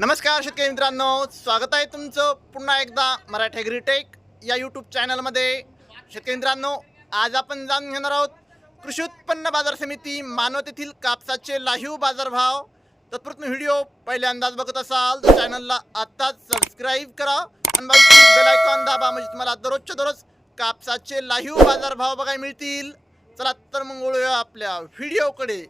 नमस्कार शेतकरी मित्रांनो, स्वागत आहे तुमचं पुन्हा एकदा मराठी ॲग्रीटेक या यूट्यूब चॅनलमध्ये। शेतकरी मित्रांनो, आज आपण जाणून घेणार आहोत कृषी उत्पन्न बाजार समिती मानवत येथील कापसाचे लाईव्ह बाजारभाव। तत्पूर्वी व्हिडिओ पहिल्यांदाच बघत असाल तर चॅनलला आत्ताच सबस्क्राईब करा आणि बाजूची बेल आयकॉन दाबा, म्हणजे तुम्हाला दररोजच्या दररोज कापसाचे लाईव्ह बाजारभाव बघायला मिळतील। चला तर मग वळूया आपल्या व्हिडिओकडे।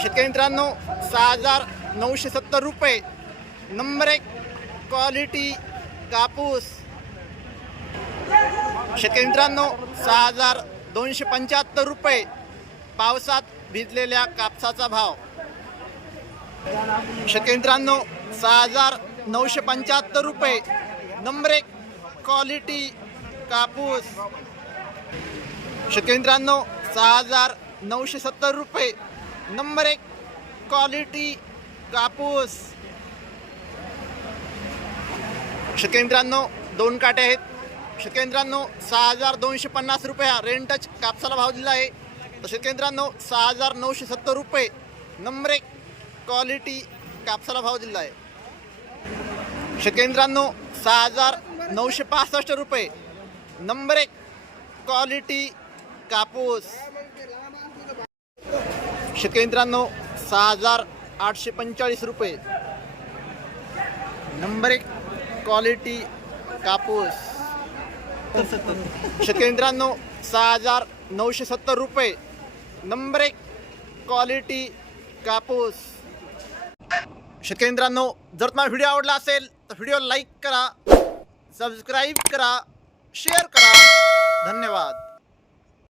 शेतकरी मित्रांनो, 6,970 रुपये नंबर 1 क्वालिटी कापूस। शेतकरी मित्रांनो, 6,275 रुपये पावसात भिजलेल्या कापसाचा भाव। शेतकरी मित्रांनो, 6,975 रुपये नंबर 1 क्वालिटी कापूस। शेतकरी मित्रांनो, 6,970 रुपये नंबर 1 क्वालिटी कापूस। शेतकरी मित्रांनो, 2 काटे आहेत। शेतकरी मित्रांनो, 6,250 रुपये हा रेंटच कापसाला भाव दिला आहे। तर शेतकरी मित्रांनो, 6,970 रुपये नंबर 1 क्वालिटी कापसाला भाव दिला आहे। शेतकरी मित्रांनो, 6,965 रुपये नंबर 1 क्वालिटी कापूस। शेतकरी मित्रांनो, 6,845 रुपये नंबर 1 क्वालिटी कापूस। शेतकरी मित्रांनो, 6,970 रुपये नंबर 1 क्वालिटी कापूस। शेतकरी मित्रांनो, जर तुम्हाला व्हिडिओ आवडला असेल तर व्हिडिओ लाईक करा, सबस्क्राईब करा, शेअर करा। धन्यवाद।